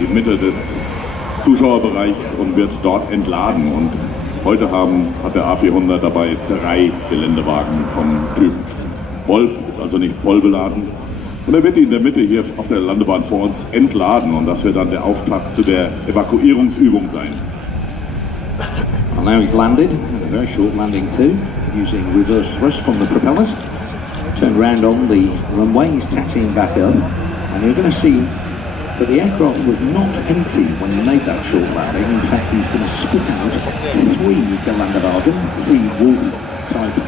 die Mitte des Zuschauerbereichs und wird dort entladen. Und heute hat der A400 dabei 3 Geländewagen vom Typ Wolf, ist also nicht voll beladen. Und er wird in der Mitte hier auf der Landebahn vor uns entladen und das wird dann der Auftakt zu der Evakuierungsübung sein. Well, now he's landed, a very short landing too, using reverse thrust from the propellers. Turned round on the runway, he's taxiing back up, and you're going to see that the aircraft was not empty when he made that short landing. In fact, he's going to spit out 3 Geländewagen, 3 Wolf-type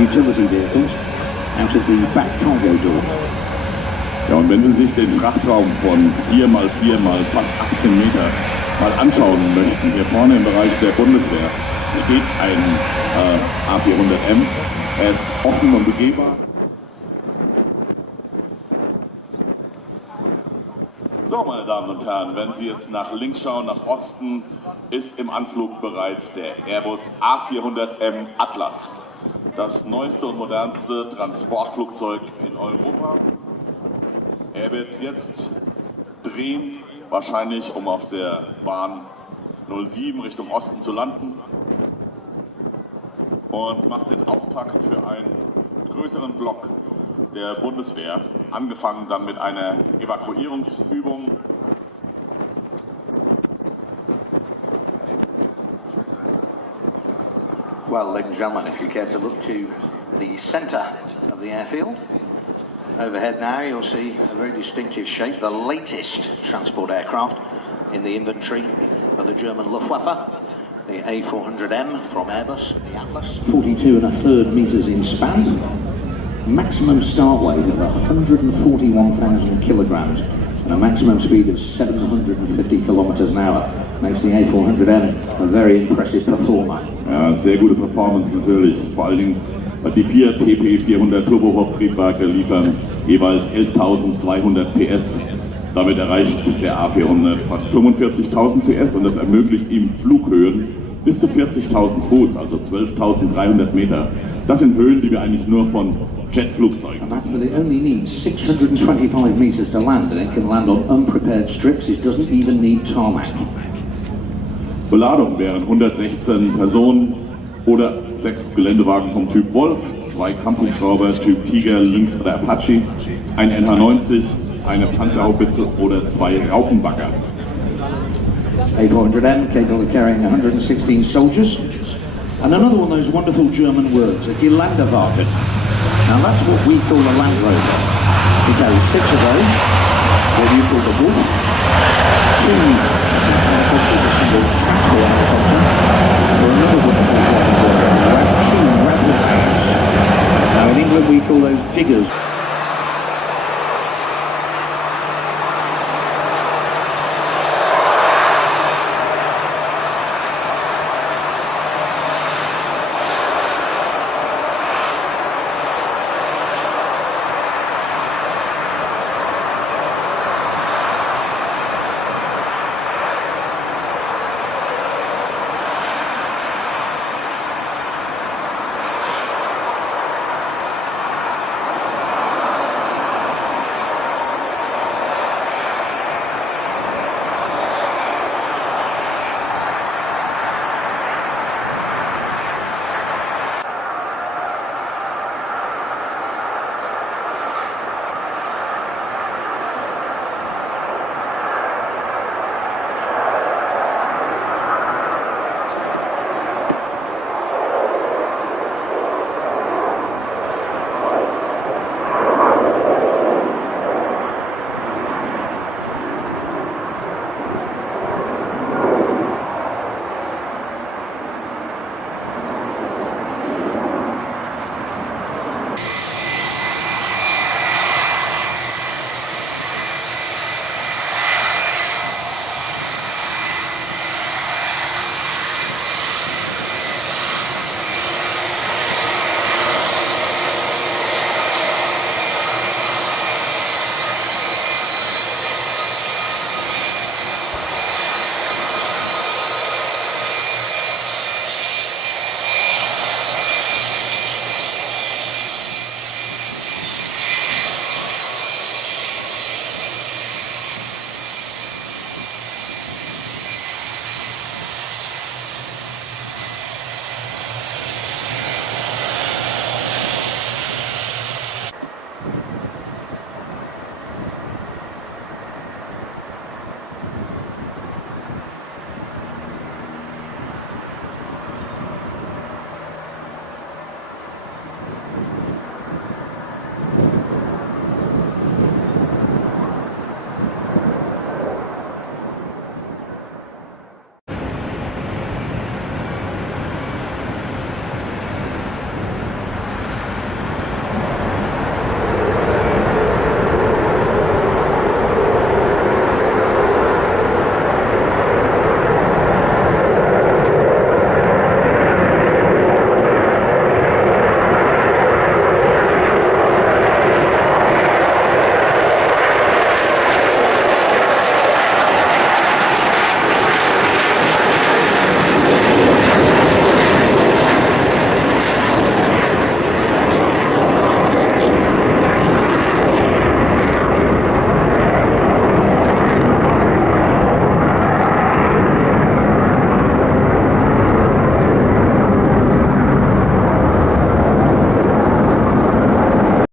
utility vehicles, out of the back cargo door. Ja, und wenn Sie sich den Frachtraum von 4x4 mal fast 18 Meter mal anschauen möchten, hier vorne im Bereich der Bundeswehr steht ein A400M. Er ist offen und begehbar. So, meine Damen und Herren, wenn Sie jetzt nach links schauen, nach Osten, ist im Anflug bereits der Airbus A400M Atlas. Das neueste und modernste Transportflugzeug in Europa. Er wird jetzt drehen, wahrscheinlich um auf der Bahn 07 Richtung Osten zu landen und macht den Auftakt für einen größeren Block der Bundeswehr, angefangen dann mit einer Evakuierungsübung. Well, ladies and gentlemen, if you care to look to the centre of the airfield, overhead now you'll see a very distinctive shape, the latest transport aircraft in the inventory of the German Luftwaffe, the A400M from Airbus, the Atlas. 42 1/3 metres in span, maximum start weight of 141,000 kilograms and a maximum speed of 750 kilometers an hour. Makes the A400M a very impressive performer. Ja, sehr gute Performance natürlich, vor allen Dingen die 4 TP400 Turboprop-Triebwerke liefern jeweils 11.200 PS. Damit erreicht der A400 fast 45.000 PS und das ermöglicht ihm Flughöhen bis zu 40.000 Fuß, also 12.300 Meter. Das sind Höhen, die wir eigentlich nur von Jetflugzeugen. And that's that it only needs 625 meters to land, and it can land on unprepared strips. It doesn't even need tarmac. Beladung wären 116 Personen, oder 6 Geländewagen vom Typ Wolf, 2 Kampfhubschrauber Typ Tiger links der Apache, ein NH-90, eine Panzerhaubitze oder 2 Raupenbagger. A400M capable of carrying 116 soldiers. And another one of those wonderful German words, a Gelandewagen. Now that's what we call a Land Rover. We carry 6 of those, what you call the Wolf, 2 attack helicopters, a single transport helicopter, or another wonderful German word, 2 Rapid. Now in England we call those diggers.